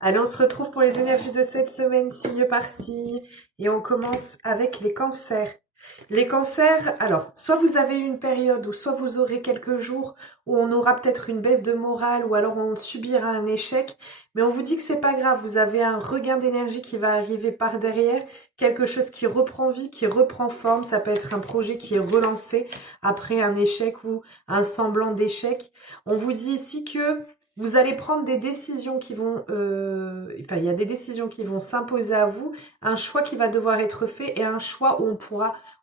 Allez, on se retrouve pour les énergies de cette semaine, signe par signe, et on commence avec les cancers. Les cancers, alors, soit vous avez une période, ou soit vous aurez quelques jours où on aura peut-être une baisse de morale, ou alors on subira un échec, mais on vous dit que c'est pas grave, vous avez un regain d'énergie qui va arriver par derrière, quelque chose qui reprend vie, qui reprend forme, ça peut être un projet qui est relancé après un échec ou un semblant d'échec. On vous dit ici que vous allez prendre des décisions qui vont, enfin, il y a des décisions qui vont s'imposer à vous, un choix qui va devoir être fait et un choix où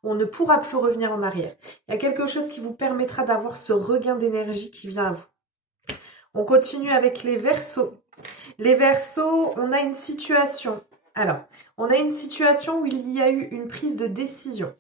on ne pourra plus revenir en arrière. Il y a quelque chose qui vous permettra d'avoir ce regain d'énergie qui vient à vous. On continue avec les Verseaux. Les Verseaux, on a une situation. Alors, on a une situation où il y a eu une prise de décision.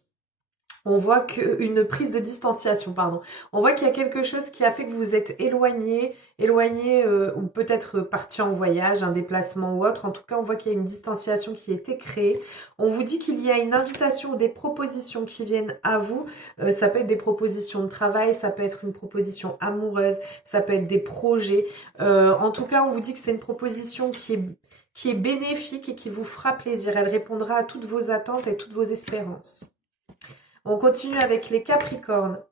On voit une prise de distanciation, pardon. On voit qu'il y a quelque chose qui a fait que vous êtes éloigné ou peut-être parti en voyage, un déplacement ou autre. En tout cas, on voit qu'il y a une distanciation qui a été créée. On vous dit qu'il y a une invitation ou des propositions qui viennent à vous. Ça peut être des propositions de travail, ça peut être une proposition amoureuse, ça peut être des projets. En tout cas, on vous dit que c'est une proposition qui est bénéfique et qui vous fera plaisir. Elle répondra à toutes vos attentes et toutes vos espérances. On continue avec les Capricornes.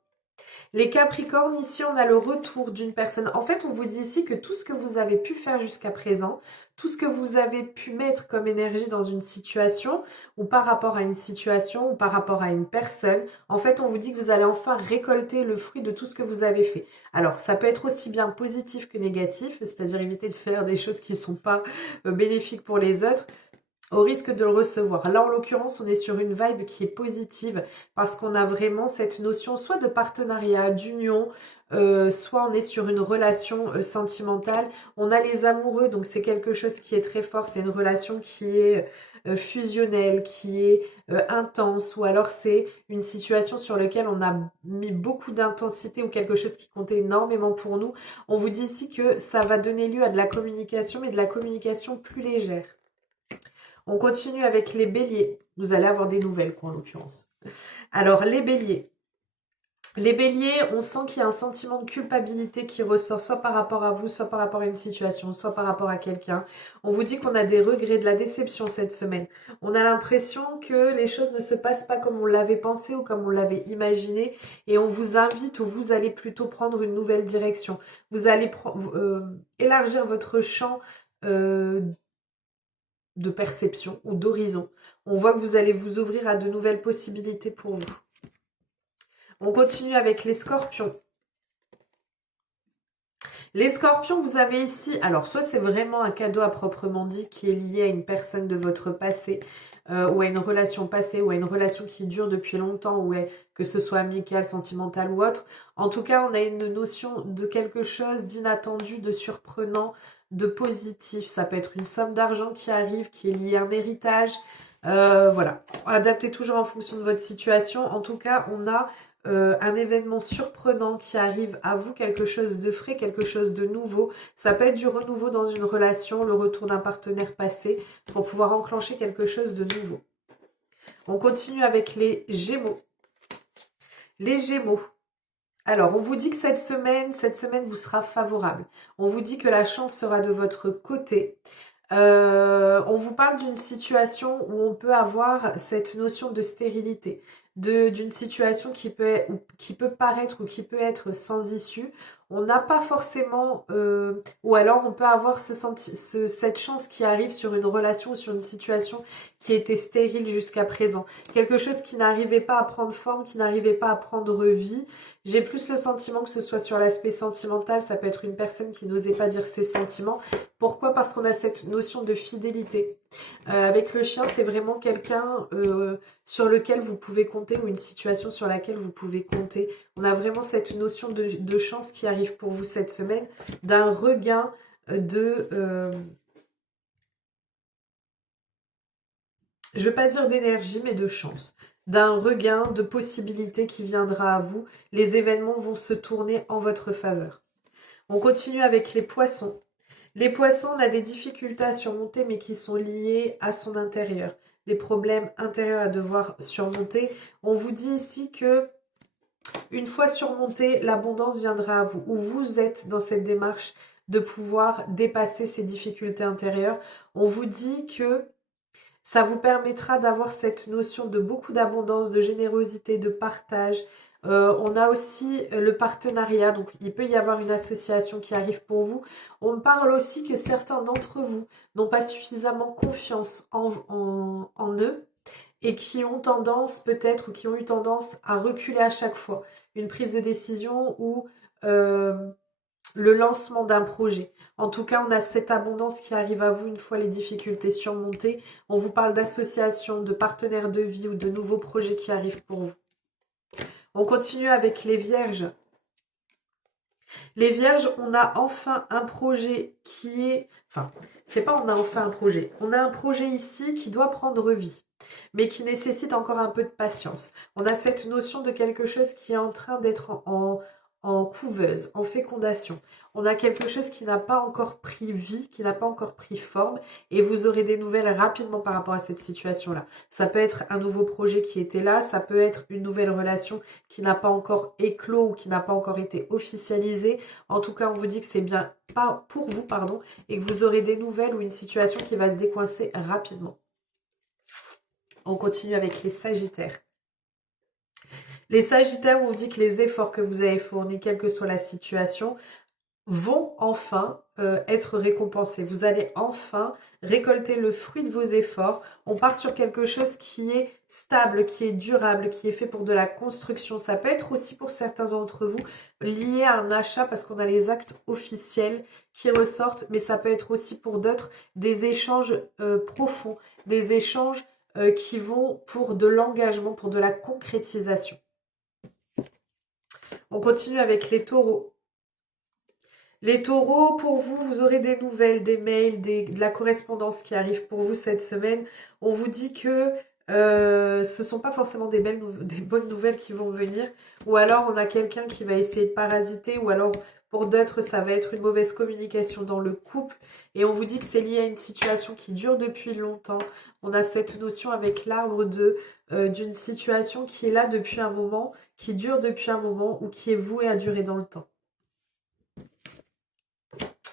Les Capricornes, ici, on a le retour d'une personne. En fait, on vous dit ici que tout ce que vous avez pu faire jusqu'à présent, tout ce que vous avez pu mettre comme énergie dans une situation, ou par rapport à une situation, ou par rapport à une personne, en fait, on vous dit que vous allez enfin récolter le fruit de tout ce que vous avez fait. Alors, ça peut être aussi bien positif que négatif, c'est-à-dire éviter de faire des choses qui ne sont pas bénéfiques pour les autres, au risque de le recevoir. Là, en l'occurrence, on est sur une vibe qui est positive parce qu'on a vraiment cette notion soit de partenariat, d'union, soit on est sur une relation sentimentale. On a les amoureux, donc c'est quelque chose qui est très fort. C'est une relation qui est fusionnelle, qui est intense, ou alors c'est une situation sur laquelle on a mis beaucoup d'intensité ou quelque chose qui comptait énormément pour nous. On vous dit ici que ça va donner lieu à de la communication, mais de la communication plus légère. On continue avec les béliers. Vous allez avoir des nouvelles, quoi, en l'occurrence. Alors, les béliers. Les béliers, on sent qu'il y a un sentiment de culpabilité qui ressort, soit par rapport à vous, soit par rapport à une situation, soit par rapport à quelqu'un. On vous dit qu'on a des regrets, de la déception cette semaine. On a l'impression que les choses ne se passent pas comme on l'avait pensé ou comme on l'avait imaginé. Et on vous invite, ou vous allez plutôt prendre une nouvelle direction. Vous allez élargir votre champ de perception ou d'horizon. On voit que vous allez vous ouvrir à de nouvelles possibilités pour vous. On continue avec les scorpions. Les scorpions, vous avez ici, alors soit c'est vraiment un cadeau à proprement dit qui est lié à une personne de votre passé, ou à une relation passée, ou à une relation qui dure depuis longtemps, ou que ce soit amicale, sentimentale ou autre. En tout cas, on a une notion de quelque chose d'inattendu, de surprenant, de positif. Ça peut être une somme d'argent qui arrive, qui est liée à un héritage. Voilà, adaptez toujours en fonction de votre situation. En tout cas, on a un événement surprenant qui arrive à vous, quelque chose de frais, quelque chose de nouveau. Ça peut être du renouveau dans une relation, le retour d'un partenaire passé pour pouvoir enclencher quelque chose de nouveau. On continue avec les Gémeaux. Les Gémeaux. Alors, on vous dit que cette semaine vous sera favorable. On vous dit que la chance sera de votre côté. On vous parle d'une situation où on peut avoir cette notion de stérilité, d'une situation qui peut paraître ou qui peut être sans issue. On n'a pas forcément, ou alors on peut avoir cette chance qui arrive sur une relation ou sur une situation qui était stérile jusqu'à présent. Quelque chose qui n'arrivait pas à prendre forme, qui n'arrivait pas à prendre vie. J'ai plus le sentiment que ce soit sur l'aspect sentimental, ça peut être une personne qui n'osait pas dire ses sentiments. Pourquoi? Parce qu'on a cette notion de fidélité. Avec le chien, c'est vraiment quelqu'un sur lequel vous pouvez compter ou une situation sur laquelle vous pouvez compter. On a vraiment cette notion de chance qui arrive pour vous cette semaine, d'un regain de... je ne veux pas dire d'énergie, mais de chance. D'un regain de possibilités qui viendra à vous. Les événements vont se tourner en votre faveur. On continue avec les poissons. Les poissons, on a des difficultés à surmonter, mais qui sont liées à son intérieur. Des problèmes intérieurs à devoir surmonter. On vous dit ici que une fois surmonté, l'abondance viendra à vous. Ou vous êtes dans cette démarche de pouvoir dépasser ces difficultés intérieures. On vous dit que ça vous permettra d'avoir cette notion de beaucoup d'abondance, de générosité, de partage. On a aussi le partenariat, donc il peut y avoir une association qui arrive pour vous. On me parle aussi que certains d'entre vous n'ont pas suffisamment confiance en eux et qui ont tendance peut-être ou qui ont eu tendance à reculer à chaque fois. Une prise de décision ou le lancement d'un projet. En tout cas, on a cette abondance qui arrive à vous une fois les difficultés surmontées. On vous parle d'associations, de partenaires de vie ou de nouveaux projets qui arrivent pour vous. On continue avec les vierges. Les vierges, on a enfin un projet qui est... Enfin, c'est pas on a enfin un projet. On a un projet ici qui doit prendre vie, mais qui nécessite encore un peu de patience. On a cette notion de quelque chose qui est en train d'être en couveuse, en fécondation. On a quelque chose qui n'a pas encore pris vie, qui n'a pas encore pris forme, et vous aurez des nouvelles rapidement par rapport à cette situation-là. Ça peut être un nouveau projet qui était là, ça peut être une nouvelle relation qui n'a pas encore éclos ou qui n'a pas encore été officialisée. En tout cas, on vous dit que c'est bien pas pour vous, pardon, et que vous aurez des nouvelles ou une situation qui va se décoincer rapidement. On continue avec les sagittaires. Les sagittaires, on vous dit que les efforts que vous avez fournis, quelle que soit la situation, vont enfin être récompensés. Vous allez enfin récolter le fruit de vos efforts. On part sur quelque chose qui est stable, qui est durable, qui est fait pour de la construction. Ça peut être aussi pour certains d'entre vous lié à un achat parce qu'on a les actes officiels qui ressortent, mais ça peut être aussi pour d'autres des échanges profonds, des échanges qui vont pour de l'engagement, pour de la concrétisation. On continue avec les taureaux. Les taureaux, pour vous, vous aurez des nouvelles, des mails, de la correspondance qui arrive pour vous cette semaine. On vous dit que ce ne sont pas forcément des bonnes nouvelles qui vont venir. Ou alors, on a quelqu'un qui va essayer de parasiter. Ou alors, pour d'autres, ça va être une mauvaise communication dans le couple. Et on vous dit que c'est lié à une situation qui dure depuis longtemps. On a cette notion avec l'arbre d'une situation qui est là depuis un moment, qui dure depuis un moment ou qui est vouée à durer dans le temps.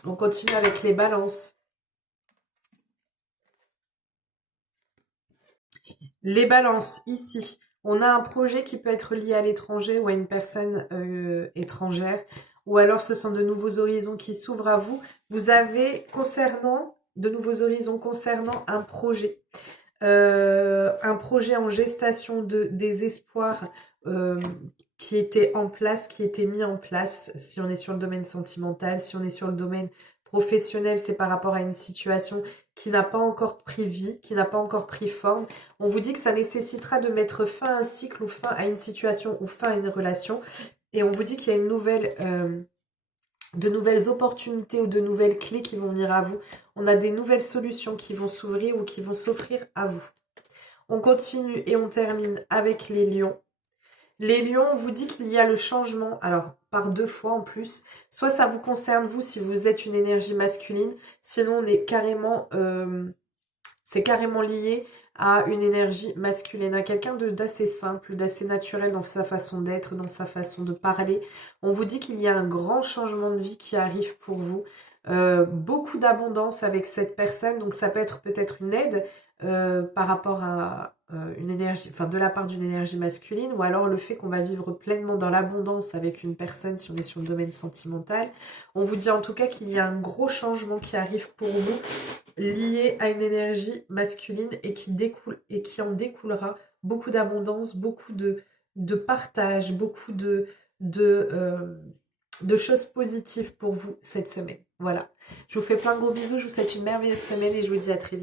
On continue avec les balances. Les balances, ici, on a un projet qui peut être lié à l'étranger ou à une personne étrangère. Ou alors ce sont de nouveaux horizons qui s'ouvrent à vous. Vous avez de nouveaux horizons concernant un projet. Un projet en gestation des espoirs qui était en place, qui était mis en place. Si on est sur le domaine sentimental, si on est sur le domaine professionnel, c'est par rapport à une situation qui n'a pas encore pris vie, qui n'a pas encore pris forme. On vous dit que ça nécessitera de mettre fin à un cycle ou fin à une situation ou fin à une relation. Et on vous dit qu'il y a de nouvelles opportunités ou de nouvelles clés qui vont venir à vous. On a des nouvelles solutions qui vont s'ouvrir ou qui vont s'offrir à vous. On continue et on termine avec les lions. Les lions, on vous dit qu'il y a le changement, alors par 2 fois en plus. Soit ça vous concerne vous si vous êtes une énergie masculine, sinon on est c'est carrément lié à une énergie masculine, à quelqu'un d'assez simple, d'assez naturel dans sa façon d'être, dans sa façon de parler. On vous dit qu'il y a un grand changement de vie qui arrive pour vous. Beaucoup d'abondance avec cette personne, donc ça peut être peut-être une aide par rapport à une énergie, enfin de la part d'une énergie masculine, ou alors le fait qu'on va vivre pleinement dans l'abondance avec une personne si on est sur le domaine sentimental. On vous dit en tout cas qu'il y a un gros changement qui arrive pour vous lié à une énergie masculine et qui en découlera beaucoup d'abondance, beaucoup de partage, beaucoup de choses positives pour vous cette semaine. Voilà. Je vous fais plein de gros bisous, je vous souhaite une merveilleuse semaine et je vous dis à très vite.